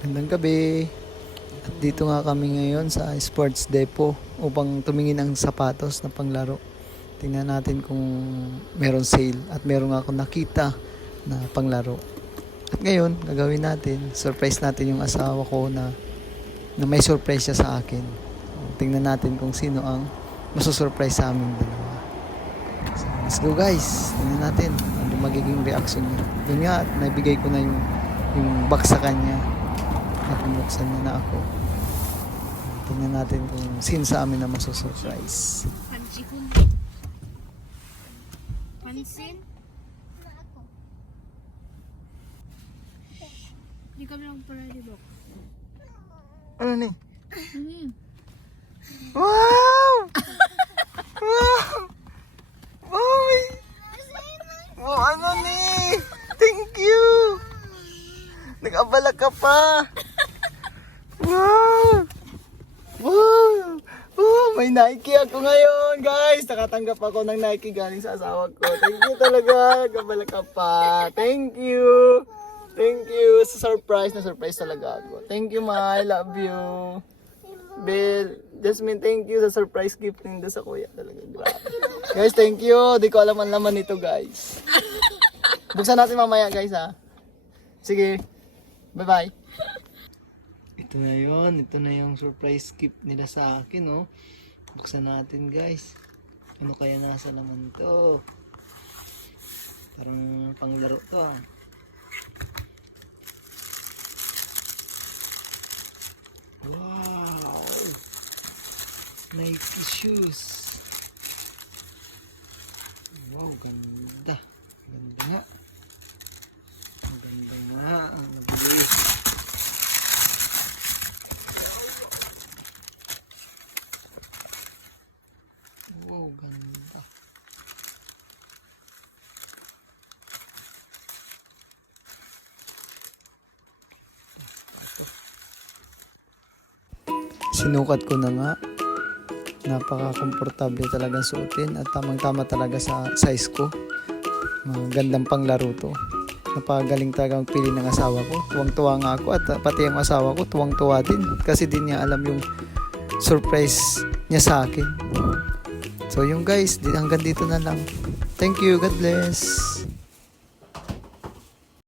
Gandang gabi. At dito nga kami ngayon sa Sports Depot upang tumingin ng sapatos na panglaro. Tingnan natin kung meron sale at meron nga ako nakita na panglaro. At ngayon, gagawin natin, surprise natin yung asawa ko na may surprise siya sa akin. Tingnan natin kung sino ang masusurprise sa aming dalawa. So, let's go guys. Tingnan natin ano magiging reaction niya. Yun nga, naibigay ko na yung box sa kanya. At binuksan niya na ako. Tingnan natin kung sino sa amin na masusurprise. Pansin? Pansin? Hindi kami lang pala libok. Ano ni? Ano yun? Wow! Wow! Wow! Wow, ano ni? Thank you! Nag-abala ka pa! Wow! Wow! Oh, may Nike ako ngayon, guys! Nakatanggap ako ng Nike galing sa asawa ko. Thank you talaga! Nag-abala ka pa! Thank you! Thank you! Sa surprise na surprise talaga ako. Thank you, ma. I love you. Bill, Jasmine, thank you sa surprise gift nindo sa kuya. Talaga, grabe. Guys, thank you. Di ko alam ang laman nito, guys. Buksan natin mamaya, guys, ha. Sige. Bye-bye. Ito na yon. Ito na yung surprise gift nila sa akin, oh. Buksan natin, guys. Ano kaya nasa laman to? Parang panglaro to, ah. Wow! Nike shoes. Wow, ganda. Ganda nga. Ganda nga. Ang mabilis. Wow, ganda. Sinukat ko na nga. Napaka-komportable talagang suotin at tamang-tama talaga sa size ko. Gandang panglaro to. Napagaling talaga magpili ng asawa ko. Tuwang-tuwa nga ako at pati ang asawa ko tuwang-tuwa din kasi din niya alam yung surprise niya sa akin. So yung guys, hanggang dito na lang. Thank you. God bless.